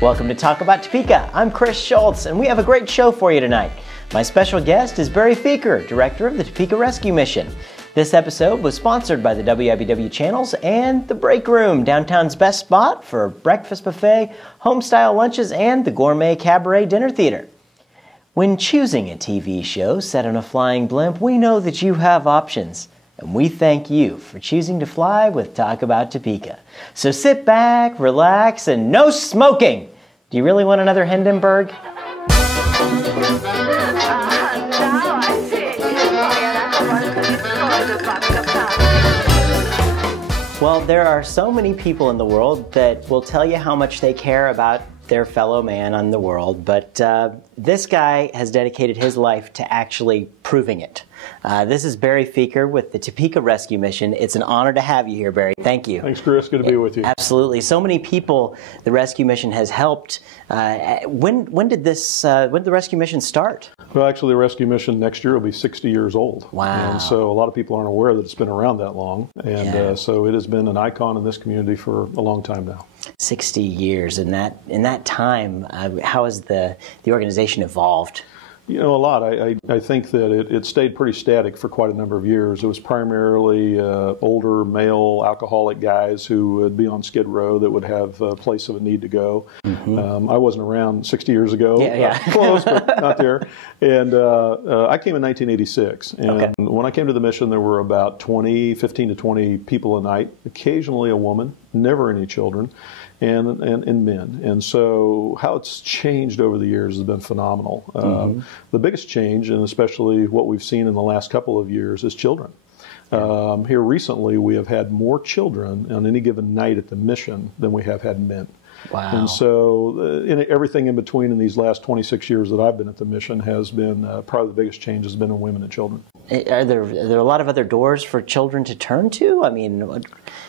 Welcome to Talk About Topeka. I'm Chris Schultz, and we have a great show for you tonight. My special guest is Barry Feaker, director of the Topeka Rescue Mission. This episode was sponsored by the WIBW channels and The Break Room, downtown's best spot for a breakfast buffet, home-style lunches, and the Gourmet Cabaret Dinner Theater. When choosing a TV show set on a flying blimp, we know that you have options. And we thank you for choosing to fly with Talk About Topeka. So sit back, relax, and no smoking! Do you really want another Hindenburg? Well, there are so many people in the world that will tell you how much they care about their fellow man on the world, but this guy has dedicated his life to actually proving it. This is Barry Feaker with the Topeka Rescue Mission. It's an honor to have you here, Barry. Thank you. Thanks, Chris. Good to be with you. Absolutely. So many people the Rescue Mission has helped. When did the Rescue Mission start? Well, actually, the Rescue Mission next year will be 60 years old. Wow. And so a lot of people aren't aware that it's been around that long. And so it has been an icon in this community for a long time now. 60 years. In that time, how has the organization evolved? You know, a lot. I think that it stayed pretty static for quite a number of years. It was primarily older male alcoholic guys who would be on Skid Row that would have a place of a need to go. Mm-hmm. I wasn't around 60 years ago. Close, but not there. And I came in 1986. And when I came to the mission, there were about 15 to 20 people a night, occasionally a woman, never any children. And men. And so how it's changed over the years has been phenomenal. The biggest change, and especially what we've seen in the last couple of years, is children. Here recently, we have had more children on any given night at the mission than we have had men. Wow. And so everything in between in these last 26 years that I've been at the mission has been probably the biggest change has been in women and children. Are there a lot of other doors for children to turn to? I mean,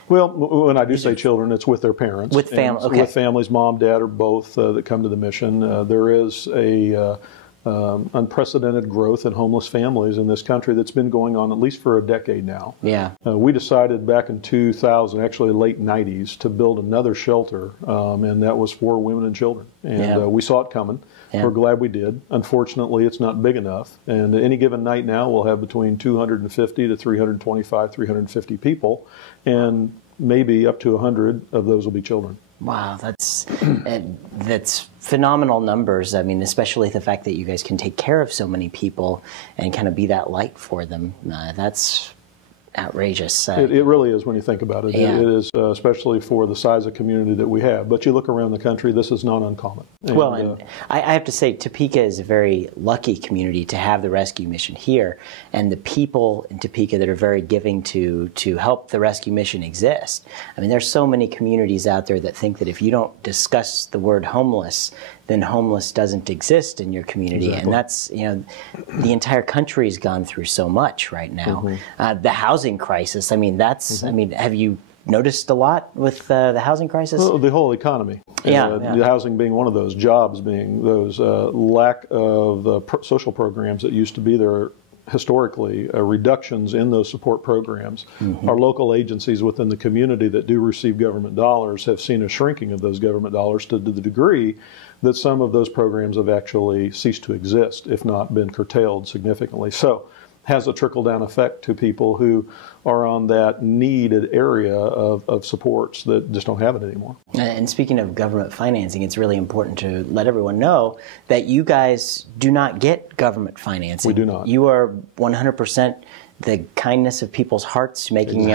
well, when I do say children, it's with their parents. With families, with families, mom, dad, or both that come to the mission. There is a unprecedented growth in homeless families in this country that's been going on at least for a decade now. Yeah. We decided back in 2000, actually late 90s, to build another shelter, and that was for women and children. And we saw it coming. Yeah. We're glad we did. Unfortunately, it's not big enough. And any given night now, we'll have between 250 to 325, 350 people, and maybe up to 100 of those will be children. Wow, that's phenomenal numbers. I mean, especially the fact that you guys can take care of so many people and kind of be that light for them. That's outrageous. It really is when you think about it. Yeah. It is, especially for the size of community that we have. But you look around the country, this is not uncommon. And I have to say, Topeka is a very lucky community to have the Rescue Mission here, and the people in Topeka that are very giving to help the Rescue Mission exist. I mean, there's so many communities out there that think that if you don't discuss the word homeless, then homeless doesn't exist in your community. Exactly. And that's, you know, the entire country's gone through so much right now. Mm-hmm. The housing crisis, I mean, that's, I mean, have you noticed a lot with the housing crisis? Well, the whole economy. The housing being one of those, jobs being those, lack of the social programs that used to be there historically, reductions in those support programs. Mm-hmm. Our local agencies within the community that do receive government dollars have seen a shrinking of those government dollars to the degree that some of those programs have actually ceased to exist, if not been curtailed significantly. So has a trickle-down effect to people who are on that needed area of supports that just don't have it anymore. And speaking of government financing, it's really important to let everyone know that you guys do not get government financing. We do not. You are 100% the kindness of people's hearts, making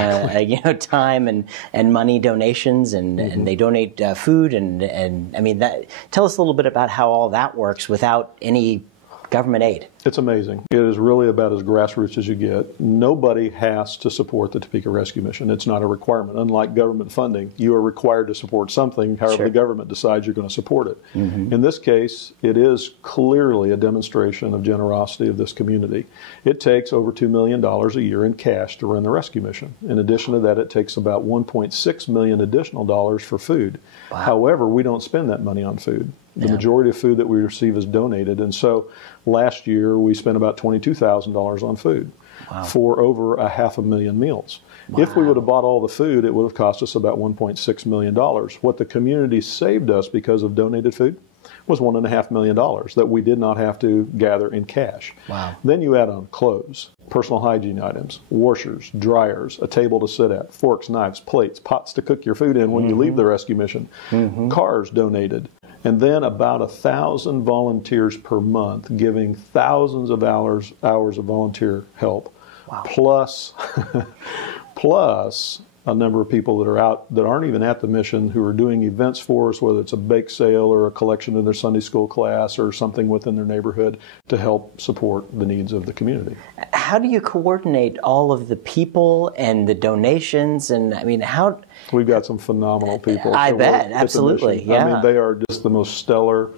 time and money donations, and they donate food and I mean that. Tell us a little bit about how all that works without any government aid. It's amazing. It is really about as grassroots as you get. Nobody has to support the Topeka Rescue Mission. It's not a requirement. Unlike government funding, you are required to support something, however the government decides you're going to support it. Mm-hmm. In this case, it is clearly a demonstration of generosity of this community. It takes over $2 million a year in cash to run the rescue mission. In addition to that, it takes about $1.6 million additional dollars for food. Wow. However, we don't spend that money on food. The majority of food that we receive is donated, and so last year we spent about $22,000 on food. for over 500,000 meals. Wow. If we would have bought all the food, it would have cost us about $1.6 million. What the community saved us because of donated food was $1.5 million that we did not have to gather in cash. Wow. Then you add on clothes, personal hygiene items, washers, dryers, a table to sit at, forks, knives, plates, pots to cook your food in when you leave the rescue mission, cars donated, and then about 1,000 volunteers per month giving thousands of hours of volunteer help, plus a number of people that are out that aren't even at the mission who are doing events for us, whether it's a bake sale or a collection in their Sunday school class or something within their neighborhood to help support the needs of the community. How do you coordinate all of the people and the donations? And I mean, how? We've got some phenomenal people. I bet, absolutely. Yeah. I mean, they are just the most stellar,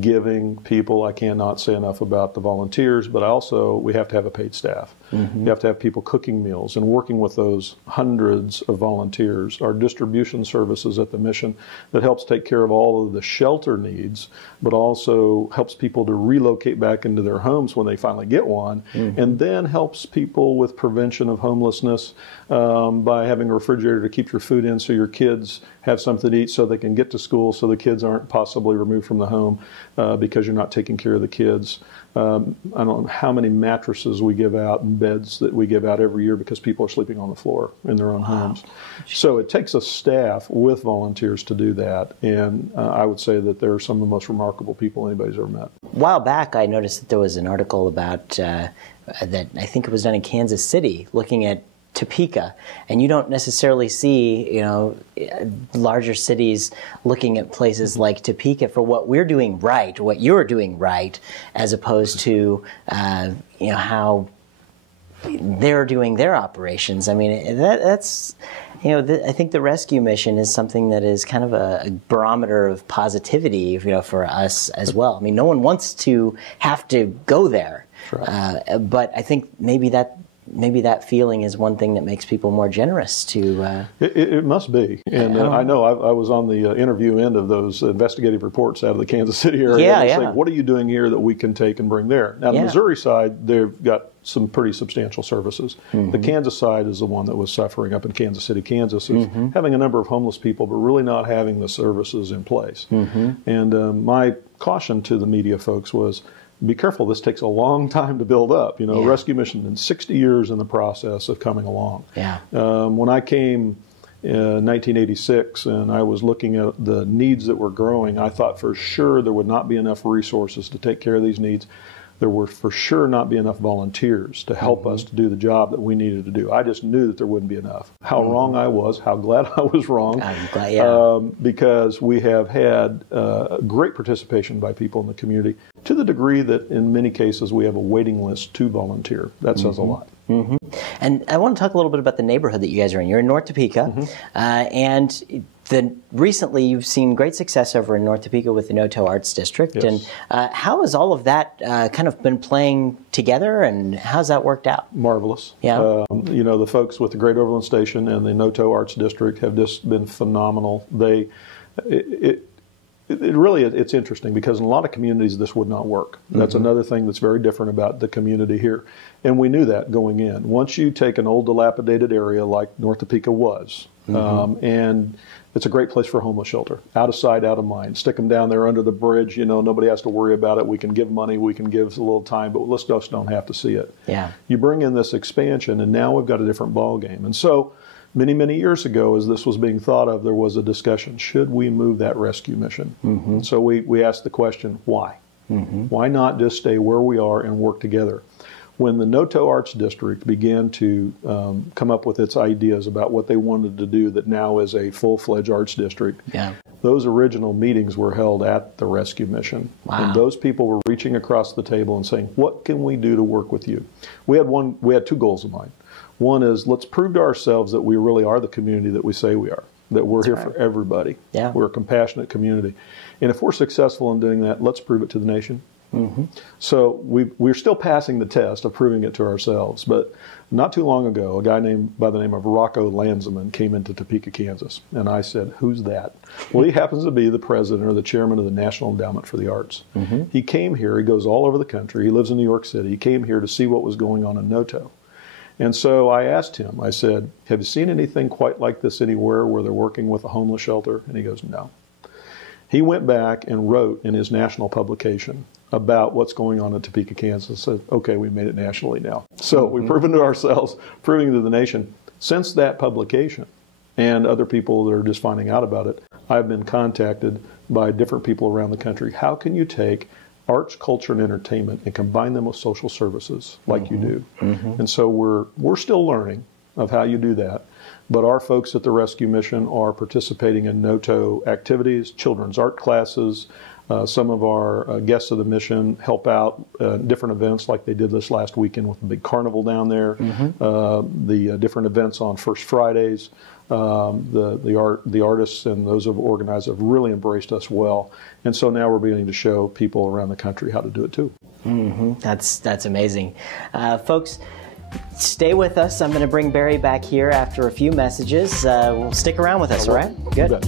giving people. I cannot say enough about the volunteers, but also we have to have a paid staff. You have to have people cooking meals and working with those hundreds of volunteers. Our distribution services at the mission that helps take care of all of the shelter needs, but also helps people to relocate back into their homes when they finally get one, and then helps people with prevention of homelessness by having a refrigerator to keep your food in so your kids have something to eat so they can get to school, so the kids aren't possibly removed from the home because you're not taking care of the kids. I don't know how many mattresses we give out and beds that we give out every year because people are sleeping on the floor in their own homes. So it takes a staff with volunteers to do that, and I would say that they're some of the most remarkable people anybody's ever met. A while back, I noticed that there was an article about that I think it was done in Kansas City, looking at Topeka, and you don't necessarily see, you know, larger cities looking at places like Topeka for what we're doing right, what you're doing right, as opposed to, you know, how they're doing their operations. I mean, that's, you know, I think the rescue mission is something that is kind of a barometer of positivity, you know, for us as well. I mean, no one wants to have to go there, but I think maybe that feeling is one thing that makes people more generous to... It must be. And I know I was on the interview end of those investigative reports out of the Kansas City area. Saying, what are you doing here that we can take and bring there? Now, the Missouri side, they've got some pretty substantial services. The Kansas side is the one that was suffering up in Kansas City, Kansas, of having a number of homeless people, but really not having the services in place. And my caution to the media folks was, be careful, this takes a long time to build up. You know, rescue mission in 60 years in the process of coming along. When I came in 1986 and I was looking at the needs that were growing, I thought for sure there would not be enough resources to take care of these needs. There would for sure not be enough volunteers to help us to do the job that we needed to do. I just knew that there wouldn't be enough. How wrong I was, how glad I was wrong, I'm glad, because we have had great participation by people in the community to the degree that in many cases we have a waiting list to volunteer. That says a lot. And I want to talk a little bit about the neighborhood that you guys are in. You're in North Topeka, and recently you've seen great success over in North Topeka with the No-Toe Arts District. And how has all of that kind of been playing together, and how's that worked out? Marvelous. You know, the folks with the Great Overland Station and the No-Toe Arts District have just been phenomenal. It's interesting because in a lot of communities this would not work. That's another thing that's very different about the community here. And we knew that going in. Once you take an old dilapidated area like North Topeka was, and it's a great place for a homeless shelter. Out of sight, out of mind. Stick them down there under the bridge. You know, nobody has to worry about it. We can give money, we can give a little time, but let's just don't have to see it. You bring in this expansion, and now we've got a different ball game. And so many, many years ago, as this was being thought of, there was a discussion, should we move that rescue mission? So we asked the question, why? Why not just stay where we are and work together? When the No-Toe Arts District began to come up with its ideas about what they wanted to do that now is a full-fledged arts district, those original meetings were held at the rescue mission. And those people were reaching across the table and saying, what can we do to work with you? We had two goals in mind. One is, let's prove to ourselves that we really are the community that we say we are, that we're here for everybody. We're a compassionate community. And if we're successful in doing that, let's prove it to the nation. So we're still passing the test of proving it to ourselves. But not too long ago, a guy by the name of Rocco Lanzaman came into Topeka, Kansas. And I said, who's that? Well, he happens to be the president or the chairman of the National Endowment for the Arts. He came here. He goes all over the country. He lives in New York City. He came here to see what was going on in No-Toe. And so I asked him, I said, have you seen anything quite like this anywhere where they're working with a homeless shelter? And he goes, no. He went back and wrote in his national publication about what's going on in Topeka, Kansas, and said, okay, we made it nationally now. So we've proven to ourselves, proving to the nation. Since that publication and other people that are just finding out about it, I've been contacted by different people around the country. How can you take arts, culture, and entertainment and combine them with social services like you do? And so we're still learning of how you do that. But our folks at the Rescue Mission are participating in no-tow activities, children's art classes. Some of our guests of the mission help out different events like they did this last weekend with the big carnival down there, the different events on First Fridays. The artists and those who have organized have really embraced us well. And so now we're beginning to show people around the country how to do it too. That's amazing. Folks, stay with us. I'm going to bring Barry back here after a few messages. We'll stick around with us, all right? Good.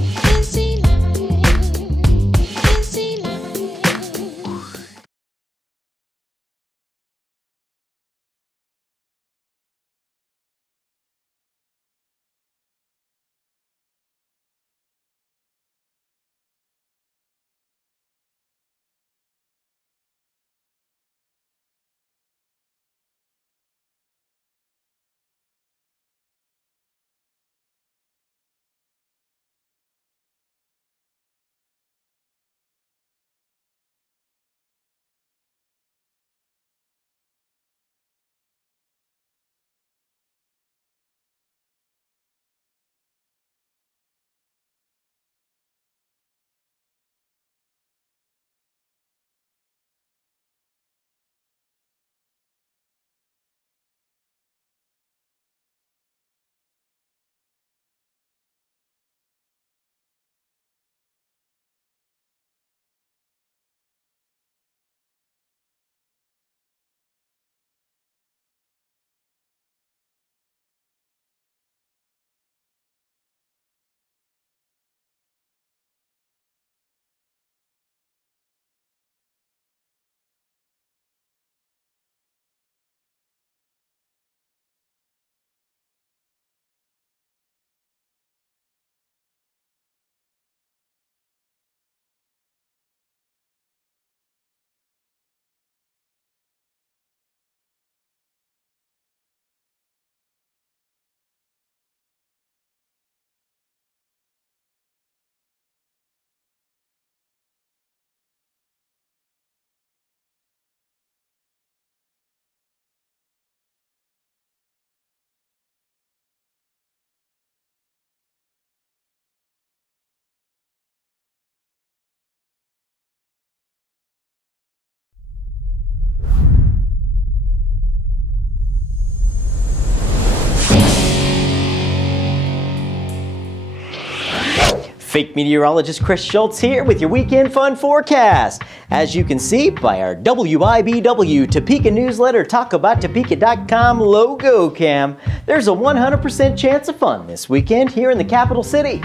Fake meteorologist Chris Schultz here with your weekend fun forecast. As you can see by our WIBW Topeka newsletter talkabouttopeka.com logo cam, there's a 100% chance of fun this weekend here in the capital city.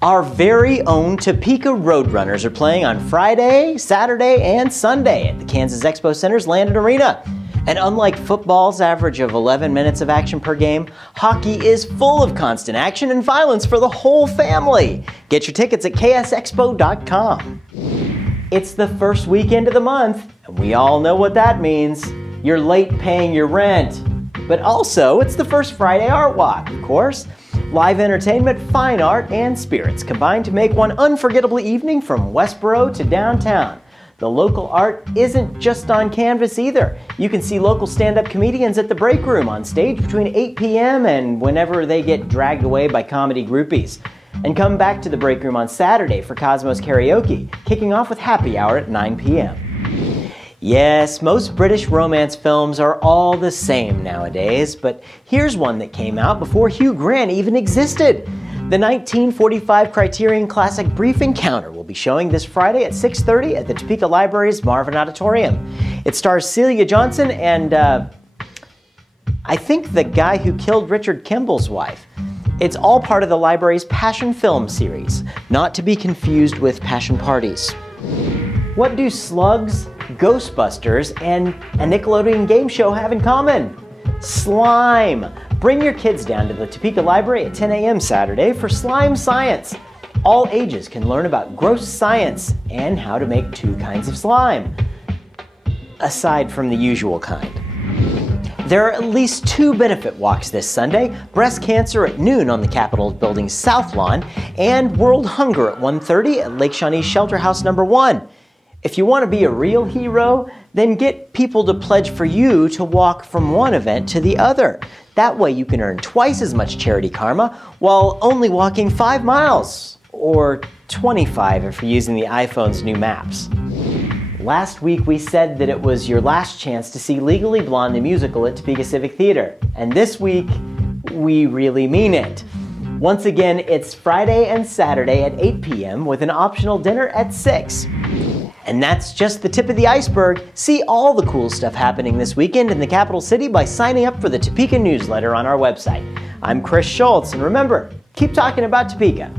Our very own Topeka Roadrunners are playing on Friday, Saturday, and Sunday at the Kansas Expo Center's Landon Arena. And unlike football's average of 11 minutes of action per game, hockey is full of constant action and violence for the whole family. Get your tickets at ksexpo.com. It's the first weekend of the month, and we all know what that means. You're late paying your rent. But also, it's the first Friday Art Walk, of course. Live entertainment, fine art, and spirits combined to make one unforgettable evening from Westboro to downtown. The local art isn't just on canvas either. You can see local stand-up comedians at the Break Room on stage between 8 p.m. and whenever they get dragged away by comedy groupies. And come back to the Break Room on Saturday for Cosmos Karaoke, kicking off with Happy Hour at 9 p.m. Yes, most British romance films are all the same nowadays, but here's one that came out before Hugh Grant even existed. The 1945 Criterion Classic Brief Encounter will be showing this Friday at 6:30 at the Topeka Library's Marvin Auditorium. It stars Celia Johnson and, I think the guy who killed Richard Kimball's wife. It's all part of the library's Passion Film series, not to be confused with Passion Parties. What do slugs, Ghostbusters, and a Nickelodeon game show have in common? Slime! Bring your kids down to the Topeka Library at 10 a.m. Saturday for Slime Science. All ages can learn about gross science and how to make 2 kinds of slime, aside from the usual kind. There are at least 2 benefit walks this Sunday, breast cancer at noon on the Capitol Building's South Lawn, and World Hunger at 1:30 at Lake Shawnee Shelter House number 1. If you want to be a real hero, then get people to pledge for you to walk from one event to the other. That way you can earn twice as much charity karma while only walking 5 miles, or 25 if you're using the iPhone's new maps. Last week we said that it was your last chance to see Legally Blonde the musical at Topeka Civic Theater, and this week we really mean it. Once again, it's Friday and Saturday at 8 p.m. with an optional dinner at 6. And that's just the tip of the iceberg. See all the cool stuff happening this weekend in the capital city by signing up for the Topeka newsletter on our website. I'm Chris Schultz, and remember, keep talking about Topeka.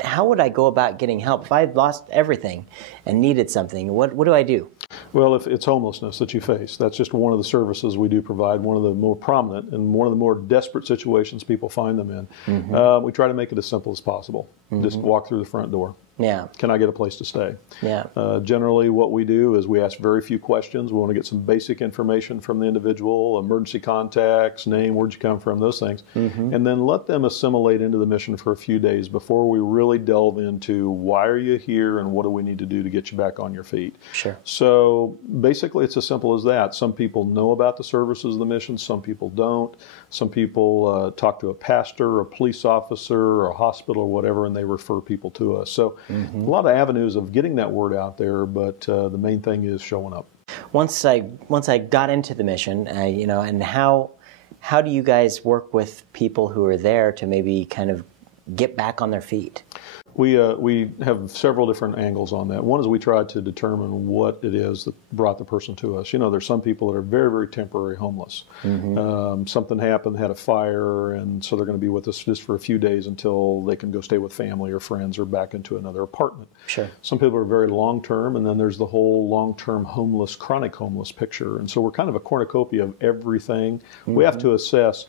How would I go about getting help if I had lost everything and needed something? What do I do? Well, if it's homelessness that you face, that's just one of the services we do provide, one of the more prominent and one of the more desperate situations people find them in. Mm-hmm. We try to make it as simple as possible. Mm-hmm. Just walk through the front door. Yeah. Can I get a place to stay? Yeah. Generally, what we do is we ask very few questions. We want to get some basic information from the individual, emergency contacts, name, where'd you come from, those things. Mm-hmm. And then let them assimilate into the mission for a few days before we really delve into why are you here and what do we need to do to get you back on your feet. Sure. So basically, it's as simple as that. Some people know about the services of the mission. Some people don't. Some people talk to a pastor, a police officer, or a hospital or whatever, and they refer people to us. So a lot of avenues of getting that word out there, but the main thing is showing up. Once I got into the mission, and how do you guys work with people who are there to maybe kind of get back on their feet? We have several different angles on that. One is we try to determine what it is that brought the person to us. There's some people that are very, very temporary homeless. Mm-hmm. Something happened, had a fire, and so they're going to be with us just for a few days until they can go stay with family or friends or back into another apartment. Sure. Some people are very long-term, and then there's the whole long-term homeless, chronic homeless picture. And so we're kind of a cornucopia of everything. Mm-hmm. We have to assess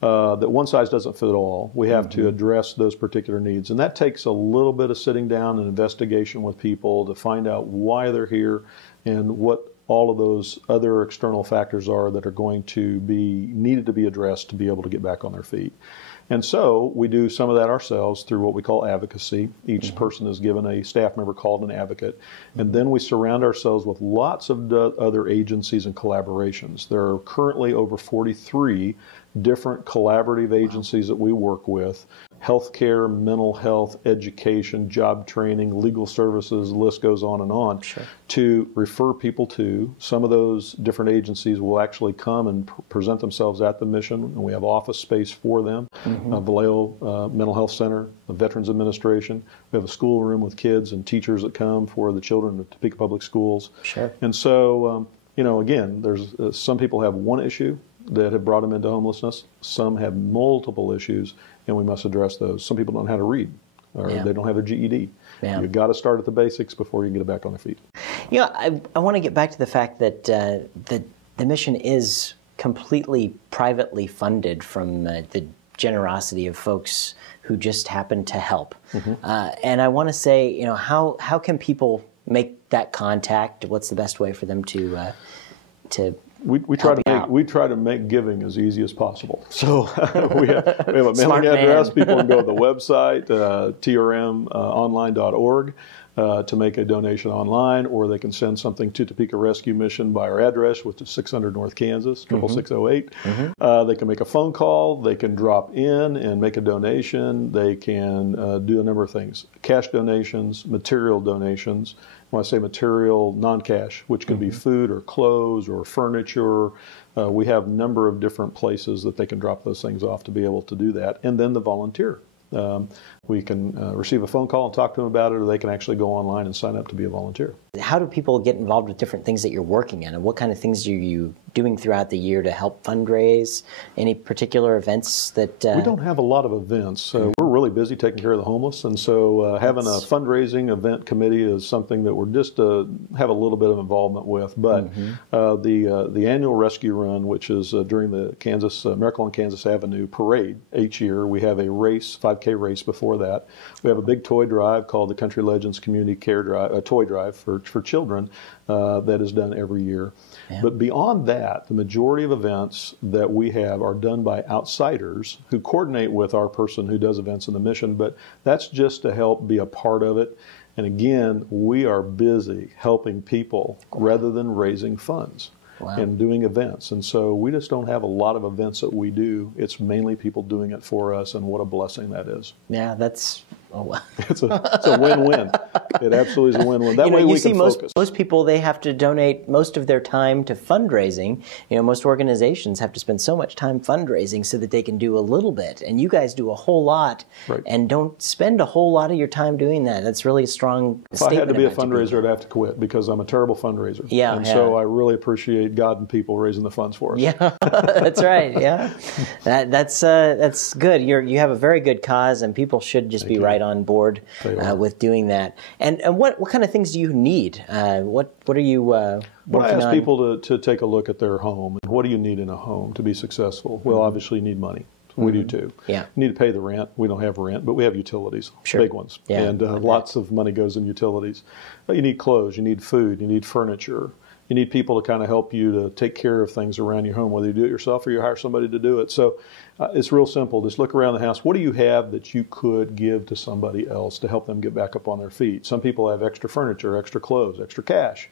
that one size doesn't fit all. We have to address those particular needs. And that takes a little bit of sitting down and investigation with people to find out why they're here and what all of those other external factors are that are going to be needed to be addressed to be able to get back on their feet. And so we do some of that ourselves through what we call advocacy. Each person is given a staff member called an advocate. And then we surround ourselves with lots of other agencies and collaborations. There are currently over 43 different collaborative agencies that we work with. Healthcare, mental health, education, job training, legal services, the list goes on and on, sure, to refer people to. Some of those different agencies will actually come and present themselves at the mission, and we have office space for them. Vallejo Mental Health Center, the Veterans Administration. We have a schoolroom with kids and teachers that come for the children of Topeka Public Schools. Sure. And so, again, there's some people have one issue that have brought them into homelessness. Some have multiple issues, and we must address those. Some people don't know how to read, or they don't have their GED. Yeah. You've got to start at the basics before you can get it back on their feet. I want to get back to the fact that the mission is completely privately funded from the generosity of folks who just happen to help. And I want to say, how can people make that contact? What's the best way for them to We try to make giving as easy as possible. So we have a mailing address. People can go to the website, trmonline.org, to make a donation online, or they can send something to Topeka Rescue Mission by our address, which is 600 North Kansas, 66608. They can make a phone call. They can drop in and make a donation. They can do a number of things: cash donations, material donations. When I say material, non-cash, which can be food or clothes or furniture. We have a number of different places that they can drop those things off to be able to do that. And then the volunteer. we can receive a phone call and talk to them about it, or they can actually go online and sign up to be a volunteer. How do people get involved with different things that you're working in, and what kind of things are you doing throughout the year to help fundraise? Any particular events that... We don't have a lot of events. We're really busy taking care of the homeless, and so having a fundraising event committee is something that we're just have a little bit of involvement with. But the annual rescue run, which is during the Miracle on Kansas Avenue parade each year, we have a race, 5K race before that. We have a big toy drive called the Country Legends Community Care Drive, a toy drive for children that is done every year. Yeah. But beyond that, the majority of events that we have are done by outsiders who coordinate with our person who does events in the mission, but that's just to help be a part of it. And again, we are busy helping people rather than raising funds. Wow. And doing events. And so we just don't have a lot of events that we do. It's mainly people doing it for us, and what a blessing that is. Yeah, that's... It's a win-win. It absolutely is a win-win. That way we can focus. Most people, they have to donate most of their time to fundraising. Most organizations have to spend so much time fundraising so that they can do a little bit. And you guys do a whole lot, right, and don't spend a whole lot of your time doing that. That's really a strong statement. If I had to be a fundraiser, I'd have to quit because I'm a terrible fundraiser. Yeah, and so I really appreciate God and people raising the funds for us. Yeah, that's right. Yeah, that's good. You have a very good cause, and people should just be right on board with doing that. And what kind of things do you need? What are you working on? I ask people to take a look at their home. And what do you need in a home to be successful? Well, obviously you need money. We do too. Yeah. You need to pay the rent. We don't have rent, but we have utilities, big ones. Yeah. And lots of money goes in utilities. You need clothes. You need food. You need furniture. You need people to kind of help you to take care of things around your home, whether you do it yourself or you hire somebody to do it. So it's real simple. Just look around the house. What do you have that you could give to somebody else to help them get back up on their feet? Some people have extra furniture, extra clothes, extra cash,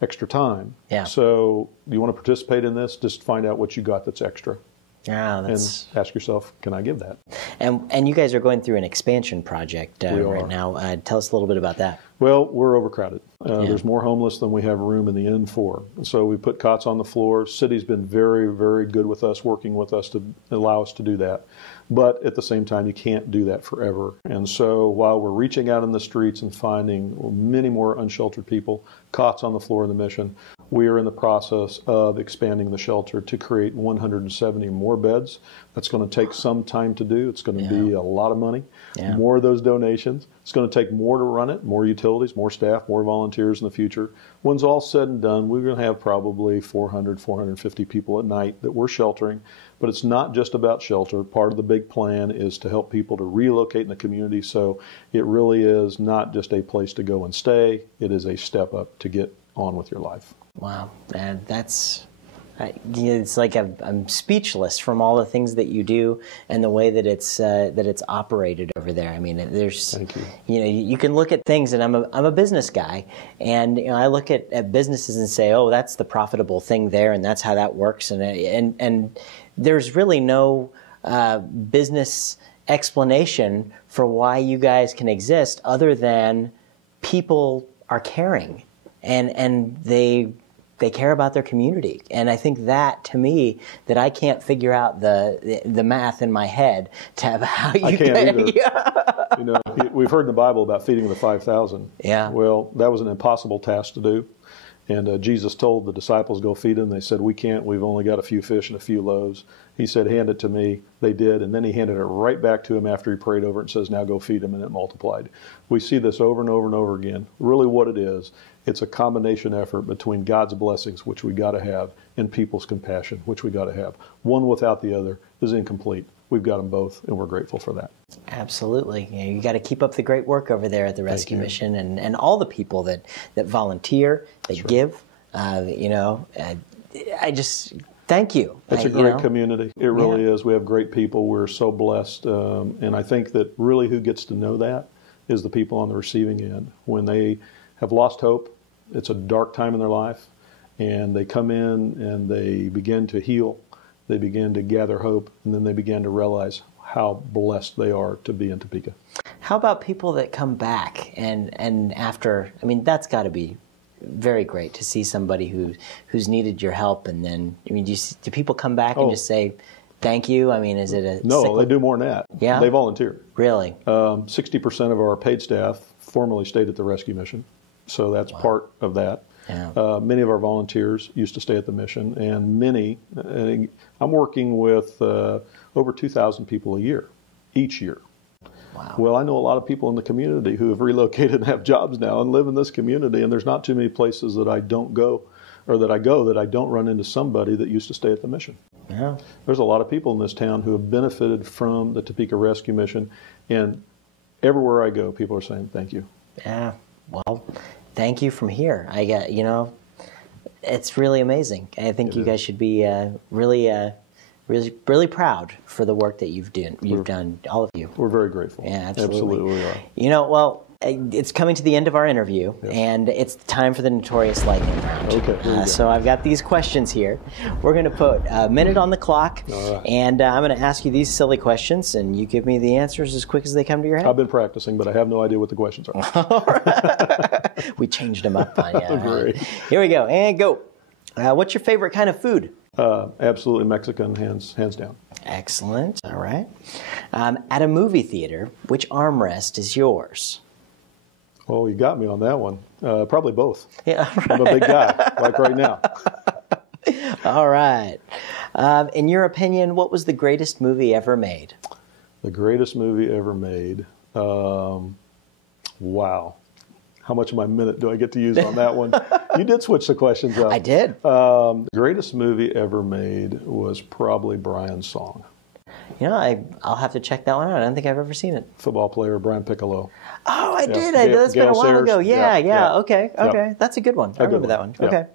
extra time. Yeah. So do you want to participate in this? Just find out what you got that's extra. Yeah, and ask yourself, can I give that? And you guys are going through an expansion project right now. Tell us a little bit about that. Well, we're overcrowded. There's more homeless than we have room in the inn for. And so we put cots on the floor. City's been very, very good with us, working with us to allow us to do that. But at the same time, you can't do that forever. And so while we're reaching out in the streets and finding many more unsheltered people, cots on the floor in the mission, we are in the process of expanding the shelter to create 170 more beds. That's going to take some time to do. It's going to be a lot of money, more of those donations. It's going to take more to run it, more utilities, more staff, more volunteers in the future. When it's all said and done, we're going to have probably 400, 450 people at night that we're sheltering. But it's not just about shelter. Part of the big plan is to help people to relocate in the community. So it really is not just a place to go and stay. It is a step up to get on with your life. Wow, and it's like I'm speechless from all the things that you do and the way that it's operated over there. I mean, there's, Thank you. You can look at things, and I'm a business guy, and I look at businesses and say, oh, that's the profitable thing there, and that's how that works, and there's really no business explanation for why you guys can exist other than people are caring, and they care about their community. And I think that, to me, that I can't figure out the math in my head to have how you I can't either. We've heard in the Bible about feeding the 5,000. Yeah. Well, that was an impossible task to do. And Jesus told the disciples, go feed them. They said, we can't. We've only got a few fish and a few loaves. He said, hand it to me. They did. And then he handed it right back to him after he prayed over it and says, now go feed them. And it multiplied. We see this over and over and over again. Really what it is, it's a combination effort between God's blessings, which we got to have, and people's compassion, which we got to have. One without the other is incomplete. We've got them both, and we're grateful for that. Absolutely. You got to keep up the great work over there at the Rescue Mission, and all the people that volunteer, that give. I just thank you. It's a great community. It really is. We have great people. We're so blessed, and I think that really who gets to know that is the people on the receiving end. When they have lost hope, it's a dark time in their life, and they come in and they begin to heal. They begin to gather hope, and then they begin to realize how blessed they are to be in Topeka. How about people that come back and after? I mean, that's got to be very great to see somebody who's needed your help, and then do people come back and just say, thank you? I mean, is it a No, they do more than that. Yeah? They volunteer. Really? 60% of our paid staff formerly stayed at the rescue mission, so that's part of that. Yeah. Many of our volunteers used to stay at the mission, and many, I'm working with over 2,000 people a year, each year. Wow. Well, I know a lot of people in the community who have relocated and have jobs now and live in this community, and there's not too many places that I don't go, or that I go, that I don't run into somebody that used to stay at the mission. Yeah. There's a lot of people in this town who have benefited from the Topeka Rescue Mission, and everywhere I go, people are saying thank you. Yeah. Well, thank you from here. I get, it's really amazing. I think you guys should be really proud for the work that you've done, all of you. We're very grateful. Yeah, absolutely. Absolutely we are. Well, it's coming to the end of our interview, and it's time for the Notorious Lightning Round. Okay. So I've got these questions here. We're going to put a minute on the clock, and I'm going to ask you these silly questions, and you give me the answers as quick as they come to your head. I've been practicing, but I have no idea what the questions are. We changed them up on you. Great. Here we go, and go. What's your favorite kind of food? Absolutely Mexican, hands down. Excellent. All right. At a movie theater, which armrest is yours? Oh, you got me on that one. Probably both. Yeah, right. I'm a big guy, like right now. All right. In your opinion, what was the greatest movie ever made? The greatest movie ever made. Wow. How much of my minute do I get to use on that one? You did switch the questions up. I did. The greatest movie ever made was probably Brian's Song. I'll have to check that one out. I don't think I've ever seen it. Football player Brian Piccolo. Oh, I did. Gail, That's been a while Sayers. ago. Yeah. Okay. Yep. That's a good one. I remember that one. Yep. Okay.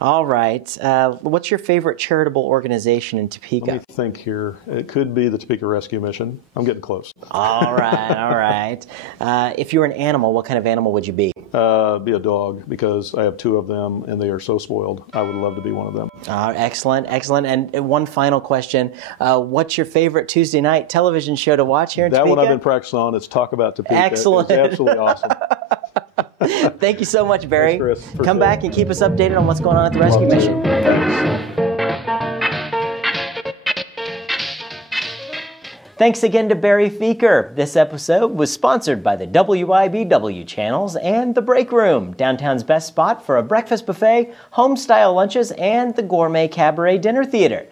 All right. What's your favorite charitable organization in Topeka? Let me think here. It could be the Topeka Rescue Mission. I'm getting close. All right. If you were an animal, what kind of animal would you be? Be a dog, because I have 2 of them and they are so spoiled. I would love to be one of them. Excellent. And one final question. What's your favorite Tuesday night television show to watch here in Topeka? That one I've been practicing on. It's Talk About Topeka. Excellent. It's absolutely awesome. Thank you so much, Barry. Thanks, Chris. Come back and keep us updated on what's going on at the rescue mission. Thanks again to Barry Feaker. This episode was sponsored by the WIBW channels and The Break Room, downtown's best spot for a breakfast buffet, home-style lunches, and the Gourmet Cabaret Dinner Theater.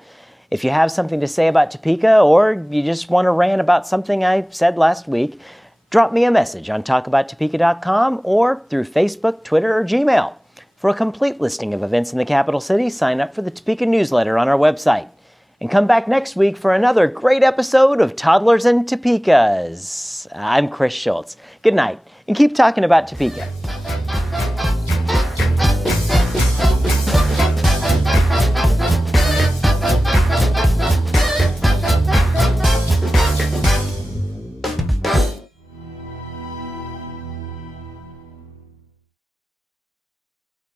If you have something to say about Topeka, or you just want to rant about something I said last week, drop me a message on talkabouttopeka.com or through Facebook, Twitter, or Gmail. For a complete listing of events in the capital city, sign up for the Topeka newsletter on our website. And come back next week for another great episode of Toddlers and Topekas. I'm Chris Schultz. Good night, and keep talking about Topeka.